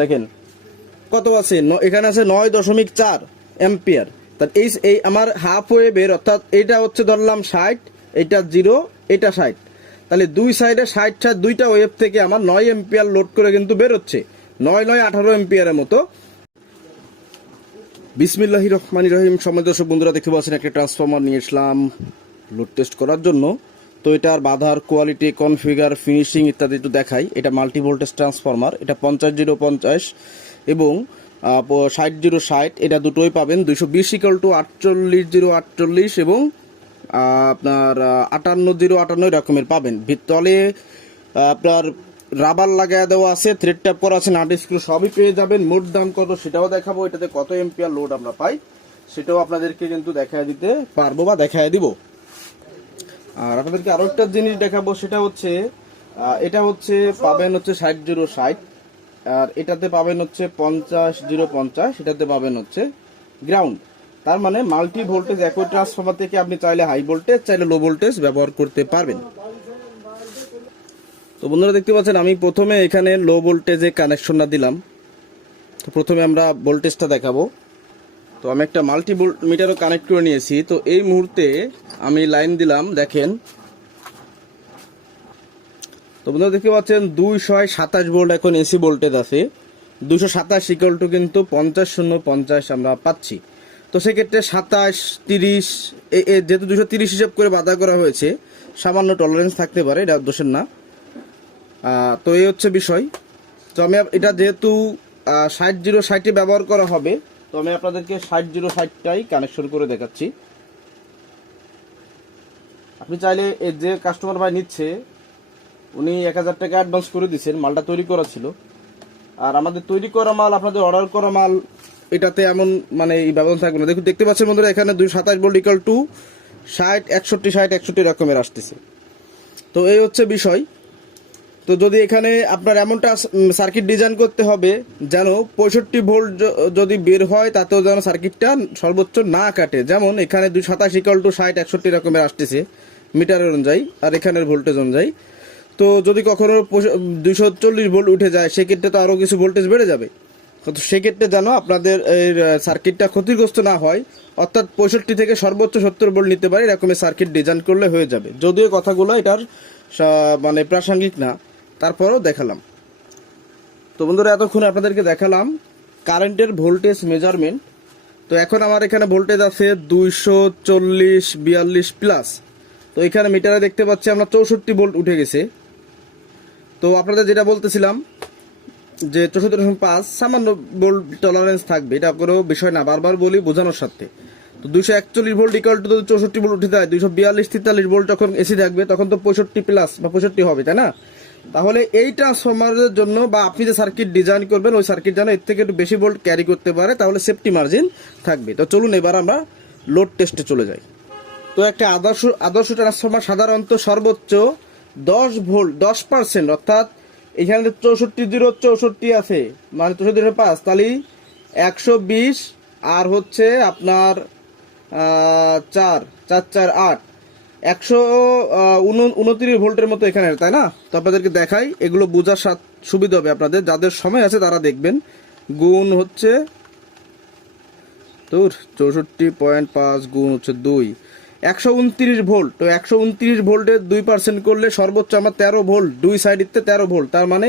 দেখেন কত আছে, এখানে আছে 9.4 অ্যাম্পিয়ার। তার এই আমার হাফ ওয়েভের, অর্থাৎ এটা হচ্ছে ধরলাম 60, এটা 0, এটা 60, তাহলে দুই সাইডে 60 দুইটা ওয়েভ থেকে আমার 9 অ্যাম্পিয়ার লোড করে কিন্তু বেরোচ্ছে, 9 অ্যাম্পিয়ারের মতো। বিসমিল্লাহির রহমানির রহিম। সম্মানিত দর্শক বন্ধুরা, দেখতে পাচ্ছেন একটা ট্রান্সফরমার নিয়ে আসলাম লোড টেস্ট করার জন্য। তো এটার বাধার কোয়ালিটি, কনফিগার, ফিনিশিং ইত্যাদি একটু দেখাই। এটা মাল্টি ভোল্টেজ ট্রান্সফরমার, এটা 50-050 এবং 60-060, এটা দুটোই পাবেন। 220 = 48-048 এবং আপনার 58-058 রকমের পাবেন। তলে আপনার রাবার লাগায় দেওয়া আছে, থ্রেড ট্যাপ করা আছে, নাট স্ক্রু সবই পেয়ে যাবেন। মোট দাম কত সেটাও দেখাবো, এটাতে কত এম্পিয়ার লোড আমরা পাই সেটাও আপনাদেরকে কিন্তু দেখায় দিতে পারবো বা দেখায় দিব। আর আপনাদেরকে আরো একটা জিনিস দেখাবো, সেটা হচ্ছে এটা হচ্ছে পাবেন হচ্ছে 60-060, আর এটাতে পাবেন হচ্ছে 50-050, এটাতে পাবেন হচ্ছে গ্রাউন্ড। তার মানে মাল্টি ভোল্টেজ একই ট্রান্সফরমার থেকে আপনি চাইলে হাই ভোল্টেজ, চাইলে লো ভোল্টেজ ব্যবহার করতে পারবেন। তো বন্ধুরা দেখতে পাচ্ছেন আমি প্রথমে এখানে লো ভোল্টেজে কানেকশনটা দিলাম। তো প্রথমে আমরা ভোল্টেজটা দেখাবো। তো আমি একটা মাল্টি মিটারও কানেক্ট করে নিয়েছি। তো এই মুহূর্তে আমি লাইন দিলাম, দেখেন। তো বন্ধুরা দেখতে পাচ্ছেন 227 ভোল্ট এখন এসি ভোল্টেজ আছে। 227 = কিন্তু 50-050 আমরা পাচ্ছি। তো সেক্ষেত্রে 27-30, যেহেতু 230 হিসাব করে বাধা করা হয়েছে, সামান্য টলারেন্স থাকতে পারে, এটা দোষের না। তো এই হচ্ছে বিষয়। তো আমি এটা যেহেতু 60-060 ব্যবহার করা হবে, তো আমি আপনাদেরকে 60-060টাই কানেকশন করে দেখাচ্ছি। আপনি চাইলে যে কাস্টমার ভাই নিচ্ছে উনি 1000 টাকা অ্যাডভান্স করে দিচ্ছেন, মালটা তৈরি করা ছিল। আর আমাদের তৈরি করা মাল, আপনাদের অর্ডার করা মাল, এটাতে এমন মানে এই ব্যবধান থাকবে না। দেখুন, দেখতে পাচ্ছেন বন্ধুরা, এখানে 227 ভোল্ট = 60-61 রকমের আসতেছে। তো এই হচ্ছে বিষয়। তো যদি এখানে আপনার এমনটা সার্কিট ডিজাইন করতে হবে যেন 65 ভোল্ট যদি বের হয়, তাতেও যেন সার্কিটটা সর্বোচ্চ না কাটে। যেমন এখানে 227 = 60-61 রকমের আসতেছে মিটারের অনুযায়ী, আর এখানের ভোল্টেজ অনুযায়ী। তো যদি কখনো 240 ভোল্ট উঠে যায়, সেক্ষেত্রে তো আরও কিছু ভোল্টেজ বেড়ে যাবে। তো সেক্ষেত্রে যেন আপনাদের এই সার্কিটটা ক্ষতিগ্রস্ত না হয়, অর্থাৎ 65 থেকে সর্বোচ্চ 70 ভোল্ট নিতে পারে এরকমের সার্কিট ডিজাইন করলে হয়ে যাবে। যদিও কথাগুলো এটার মানে প্রাসঙ্গিক না, তারপরেও দেখালাম। তো বন্ধুরা, এতক্ষণ আপনাদেরকে দেখালাম কারেন্টের ভোল্টেজ মেজারমেন্ট। তো এখন আমার এখানে ভোল্টেজ আছে 240-42 প্লাস। তো এখানে মিটারে দেখতে পাচ্ছি আমরা 64 ভোল্ট উঠে গেছে। তো আপনাদের যেটা বলতেছিলাম যে 64.5 সামান্য ভোল্ট টলারেন্স থাকবে, এটা কোনো বিষয় না, বারবার বলি বোঝানোর সাথে। তো 241 ভোল্ট = যদি 64 ভোল্ট উঠে যায়, 242-43 ভোল্ট যখন এসি থাকবে, তখন তো 65 প্লাস বা 65 হবে, তাই না? তাহলে এই ট্রান্সফরমারের জন্য বা আপনি যে সার্কিট ডিজাইন করবেন, ওই সার্কিট যেন এর থেকে একটু বেশি ভোল্ট ক্যারি করতে পারে, তাহলে সেফটি মার্জিন থাকবে। তো চলুন এবার আমরা লোড টেস্টে চলে যাই। তো একটা আদর্শ ট্রান্সফরমার সাধারণত সর্বোচ্চ 10 ভোল্ট 10%, অর্থাৎ এখানে 64-064 আছে, মানে 64.5, তাহলে 120 আর হচ্ছে আপনার 4-4-4-8 129 ভোল্টের মতো এখানে, তাই না? তো আপনাদেরকে দেখাই, এগুলো বোঝার সুবিধা হবে আপনাদের, যাদের সময় আছে তারা দেখবেন। গুণ হচ্ছে তোর 64.5 গুণ হচ্ছে 2, 129 ভোল্ট। তো 129 ভোল্টের 2% করলে সর্বোচ্চ আমার 13 ভোল্ট, দুই সাইডেতে 13 ভোল্ট। তার মানে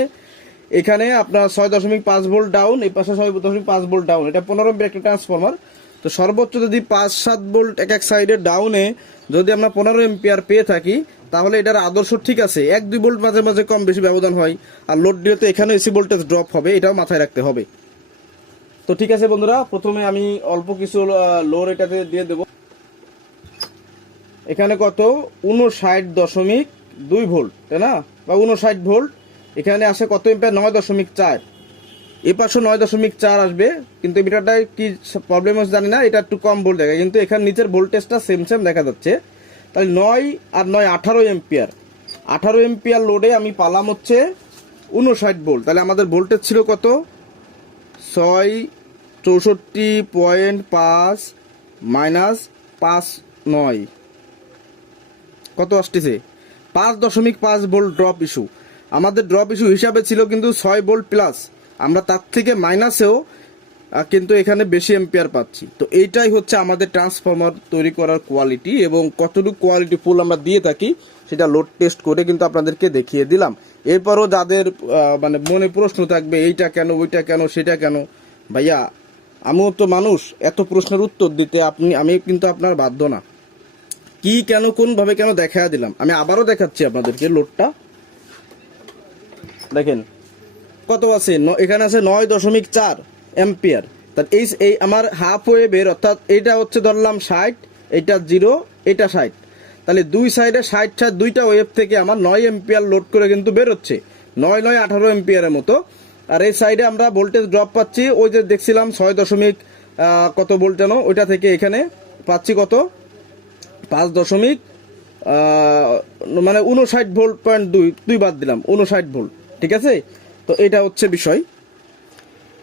এখানে আপনার 6.5 ভোল্ট ডাউন, এই পাশে 6.5 ভোল্ট ডাউন। এটা 15 অ্যাম্পিয়ার একটা ট্রান্সফরমার। তো সর্বোচ্চ যদি 5-7 ভোল্ট এক সাইডে ডাউনে যদি আমরা 15 অ্যাম্পিয়ার পেয়ে থাকি, তাহলে এটার আদর্শ ঠিক আছে। 1-2 ভোল্ট মাঝে মাঝে কম বেশি ব্যবধান হয়, আর লোড দিয়ে তো এখানে এসি ভোল্টেজ ড্রপ হবে, এটাও মাথায় রাখতে হবে। তো ঠিক আছে বন্ধুরা, প্রথমে আমি অল্প কিছু লোড এটাতে দিয়ে দেবো। এখানে কত 59.2 ভোল্ট, তাই না? বা 59 ভোল্ট। এখানে আসে কত এম্পিয়ার? 9.4। এ পাশে 9.4 আসবে, কিন্তু মিটারটা কি প্রবলেম হচ্ছে জানি না, এটা একটু কম ভোল্ট দেখায়, কিন্তু এখানে নিচের ভোল্টেজটা সেম দেখা যাচ্ছে। তাহলে 9 আর 9 18 এম্পিয়ার। 18 এম্পিয়ার লোডে আমি পালাম হচ্ছে 59 ভোল্ট। তাহলে আমাদের ভোল্টেজ ছিল কত? 64.5 মাইনাস 5.9 কত আসতেছে? 5.5 ভোল্ট ড্রপ ইস্যু। আমাদের ড্রপ ইস্যু হিসাবে ছিল কিন্তু 6 ভোল্ট প্লাস। আমরা তার থেকে মাইনাসেও কিন্তু এখানে বেশি এম্পিয়ার পাচ্ছি। তো এইটাই হচ্ছে আমাদের ট্রান্সফরমার তৈরি করার কোয়ালিটি, এবং কতটুকু কোয়ালিটি ফুল আমরা দিয়ে থাকি সেটা লোড টেস্ট করে কিন্তু আপনাদেরকে দেখিয়ে দিলাম। এরপরও যাদের মানে মনে প্রশ্ন থাকবে এইটা কেন, ওইটা কেন, সেটা কেন, ভাইয়া আমিও তো মানুষ, এত প্রশ্নের উত্তর দিতে আমি কিন্তু আপনার বাধ্য না। কি কেন কোনভাবে কেন দেখা দিলাম। আমি আবারও দেখাচ্ছি আপনাদেরকে লোডটা দেখেন কত আছে, এখানে আছে 9.4 এম্পিয়ার। তার এই আমার হাফ ওয়েভের, অর্থাৎ এটা হচ্ছে ধরলাম 60, এটা 0, এটা 60, তাহলে দুই সাইডে 60 দুইটা ওয়েভ থেকে আমার 9 এম্পিয়ার লোড করে কিন্তু বেরোচ্ছে, 9 এম্পিয়ারের মতো। আর এই সাইডে আমরা ভোল্টেজ ড্রপ পাচ্ছি, ওই যে দেখছিলাম 6 দশমিক কত ভোল্টেনো, ওইটা থেকে এখানে পাচ্ছি কত 5 দশমিক মানে 59 ভোল্ট পয়েন্ট 2 বাদ দিলাম 59 ভোল্ট, ঠিক আছে। তো এটা হচ্ছে বিষয়।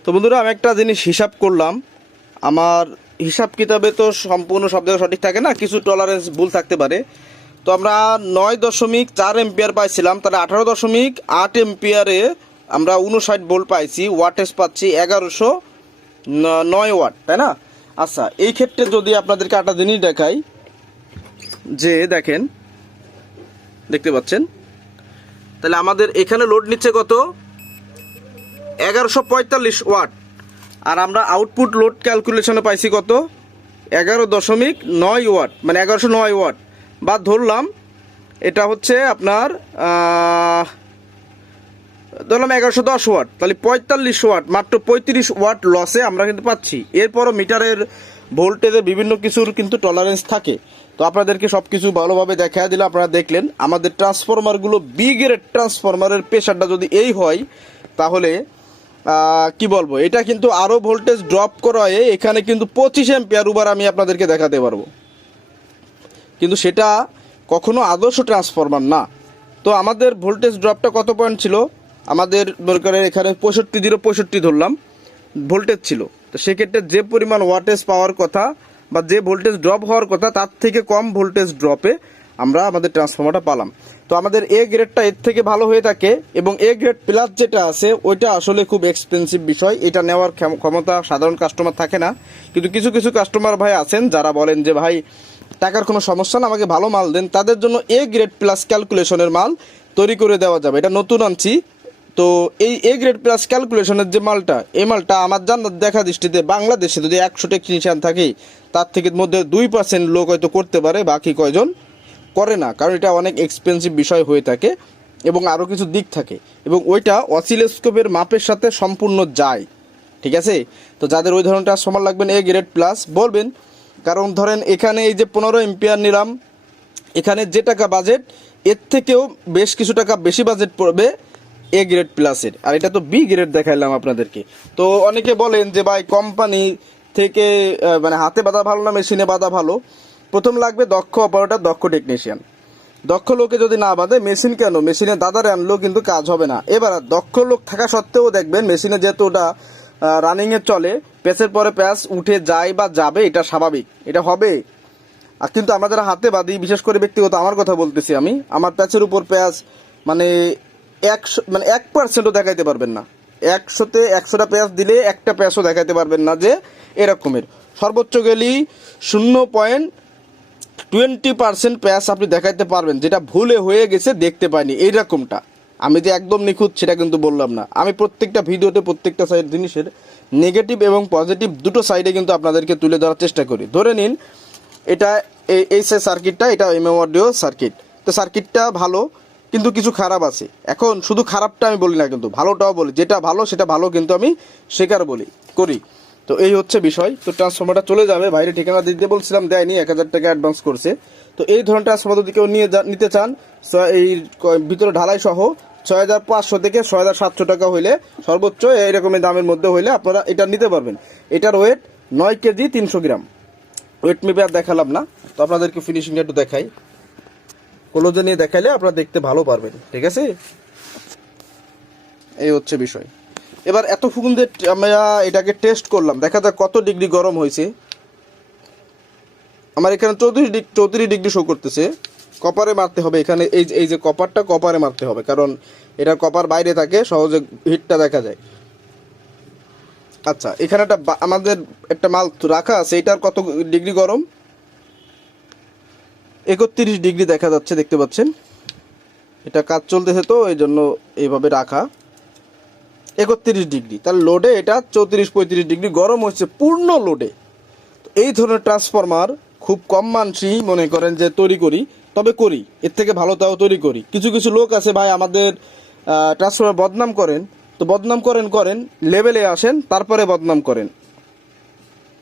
তো বন্ধুরা আমি একটা জিনিস হিসাব করলাম, আমার হিসাব কিতাবে তো সম্পূর্ণ সব জায়গায় সঠিক থাকে না, কিছু টলারেন্স ভুল থাকতে পারে। তো আমরা 9.4 এম্পিয়ার পাইছিলাম, তাহলে 18.8 এম্পিয়ারে আমরা 59 ভোল্ট পাইছি, ওয়াটেজ পাচ্ছি 1109 ওয়াট, তাই না? আচ্ছা, এই ক্ষেত্রে যদি আপনাদেরকে একটা জিনিস দেখাই, যে দেখেন দেখতে পাচ্ছেন, তাহলে আমাদের এখানে লোড নিচ্ছে কত 1145 ওয়াট, আর আমরা আউটপুট লোড ক্যালকুলেশনে পাইছি কত 11.9 ওয়াট, মানে 1109 ওয়াট, বা ধরলাম এটা হচ্ছে আপনার ধরলাম 1110 ওয়াট, তাহলে 45 ওয়াট, মাত্র 35 ওয়াট লসে আমরা কিন্তু পাচ্ছি। এরপরও মিটারের ভোল্টেজের বিভিন্ন কিছুর কিন্তু টলারেন্স থাকে। তো আপনাদেরকে সব কিছু ভালোভাবে দেখা দিলে আপনারা দেখলেন আমাদের ট্রান্সফরমারগুলো বি গ্রেড ট্রান্সফরমারের প্রেশারটা যদি এই হয়, তাহলে কি বলবো, এটা কিন্তু আরও ভোল্টেজ ড্রপ করায় এখানে কিন্তু 25 এম্পিয়ার উবার আমি আপনাদেরকে দেখাতে পারবো, কিন্তু সেটা কখনো আদর্শ ট্রান্সফরমার না। তো আমাদের ভোল্টেজ ড্রপটা কত পয়েন্ট ছিল, আমাদের দরকার এখানে 65 ধরলাম ভোল্টেজ ছিল। তো সেক্ষেত্রে যে পরিমাণ ওয়াটেজ পাওয়ার কথা বা যে ভোল্টেজ ড্রপ হওয়ার কথা তার থেকে কম ভোল্টেজ ড্রপে আমরা আমাদের ট্রান্সফরমারটা পালাম। তো আমাদের এ গ্রেডটা এর থেকে ভালো হয়ে থাকে, এবং এ গ্রেড প্লাস যেটা আছে ওইটা আসলে খুব এক্সপেন্সিভ বিষয়, এটা নেওয়ার ক্ষমতা সাধারণ কাস্টমার থাকে না। কিন্তু কিছু কিছু কাস্টমার ভাই আছেন যারা বলেন যে ভাই টাকার কোনো সমস্যা না, আমাকে ভালো মাল দেন, তাদের জন্য এ গ্রেড প্লাস ক্যালকুলেশনের মাল তৈরি করে দেওয়া যাবে। এটা নতুন আনছি। তো এই এ গ্রেড প্লাস ক্যালকুলেশনের যে মালটা, এই মালটা আমার জানার দেখা দৃষ্টিতে বাংলাদেশে যদি 100 টেকনিশিয়ান থাকে তার থেকে মধ্যে 2% লোক হয়তো করতে পারে, বাকি কয়জন করে না, কারণ এটা অনেক এক্সপেন্সিভ বিষয় হয়ে থাকে এবং আরও কিছু দিক থাকে, এবং ওইটা অসিলোস্কোপের মাপের সাথে সম্পূর্ণ যায়, ঠিক আছে। তো যাদের ওই ধরনের ট্রান্সফরমার লাগবেন এ গ্রেড প্লাস বলবেন, কারণ ধরেন এখানে এই যে 15 এম্পিয়ার নিলাম, এখানে যে টাকা বাজেট এর থেকেও বেশ কিছু টাকা বেশি বাজেট পড়বে এ গ্রেড প্লাসের, আর এটা তো বি গ্রেড দেখাইলাম আপনাদেরকে। তো অনেকে বলেন যে ভাই কোম্পানি থেকে মানে হাতে বাঁধা ভালো না মেশিনে বাঁধা ভালো। প্রথম লাগবে দক্ষ অপারেটর, দক্ষ টেকনিশিয়ান। দক্ষ লোকে যদি না বাঁধে মেশিন কেন, মেশিনে দাদারে আনলেও কিন্তু কাজ হবে না। এবার দক্ষ লোক থাকা সত্ত্বেও দেখবেন মেশিনে যেহেতু ওটা রানিংয়ে চলে, প্যাচের পরে প্যাচ উঠে যায় বা যাবে, এটা স্বাভাবিক, এটা হবে। আর কিন্তু আমরা যারা হাতে বাঁধি, বিশেষ করে ব্যক্তিগত আমার কথা বলতেছি আমি, আমার প্যাচের উপর প্যাচ মানে 1% দেখাইতে পারবেন না, 100তে 100টা প্যাচ দিলে একটা প্যাচও দেখাইতে পারবেন না যে এরকমের। সর্বোচ্চ গেলেই 0.20% প্যাচ আপনি দেখাইতে পারবেন, যেটা ভুলে হয়ে গেছে দেখতে পাইনি এইরকমটা। আমি যে একদম নিখুঁত সেটা কিন্তু বললাম না, আমি প্রত্যেকটা ভিডিওতে প্রত্যেকটা সাইড জিনিসের নেগেটিভ এবং পজিটিভ দুটো সাইডে কিন্তু আপনাদেরকে তুলে ধরার চেষ্টা করি। ধরে নিন এটা এই সার্কিটটা, এটা এমএম অডিও সার্কিট। তো সার্কিটটা ভালো, কিন্তু কিছু খারাপ আছে। এখন শুধু খারাপটা আমি বলি না, কিন্তু ভালোটাও বলি, যেটা ভালো সেটা ভালো কিন্তু আমি স্বীকার করি। তো এই হচ্ছে বিষয়। তো ট্রান্সফরমারটা চলে যাবে, বাইরে ঠিকানা দিতে বলছিলাম, দেয়নি, 1000 টাকা অ্যাডভান্স করছে। তো এই ধরনের ট্রান্সফরমার যদি কেউ নিতে চান, এই ভিতরে ঢালাই সহ 6500 থেকে 6700 টাকা হইলে সর্বোচ্চ এইরকমের দামের মধ্যে হইলে আপনারা এটা নিতে পারবেন। এটার ওয়েট 9 কেজি 300 গ্রাম। ওয়েট মেপে আর দেখালাম না, তো আপনাদেরকে ফিনিশিংটা একটু দেখাই, ক্লোজে নিয়ে দেখাইলে আপনারা দেখতে ভালো পারবেন, ঠিক আছে। এই হচ্ছে বিষয়। এবার এত ফুকুন দিয়ে আমরা এটাকে টেস্ট করলাম, দেখা যাক কত ডিগ্রি গরম হয়েছে। আমার এখানে 34 ডিগ্রি শো করতেছে। কপারে মারতে হবে এখানে, এই যে কপারটা কপারে মারতে হবে, কারণ এটা কপার বাইরে থাকে, সহজে হিটটা দেখা যায়। আচ্ছা, এখানে আমাদের একটা মাল রাখা আছে, এটার কত ডিগ্রি গরম? 31 ডিগ্রি দেখা যাচ্ছে, দেখতে পাচ্ছেন। এটা কাজ চলতেছে তো এই জন্য এইভাবে রাখা। 31 ডিগ্রি, তার লোডে এটা 34-35 ডিগ্রি গরম হচ্ছে পূর্ণ লোডে। এই ধরনের ট্রান্সফরমার খুব কম মানুষই মনে করেন যে তৈরি করি, তবে করি, এর থেকে ভালো তাও তৈরি করি। কিছু কিছু লোক আছে ভাই আমাদের ট্রান্সফরমার বদনাম করেন, তো বদনাম করেন লেভেলে আসেন তারপরে বদনাম করেন।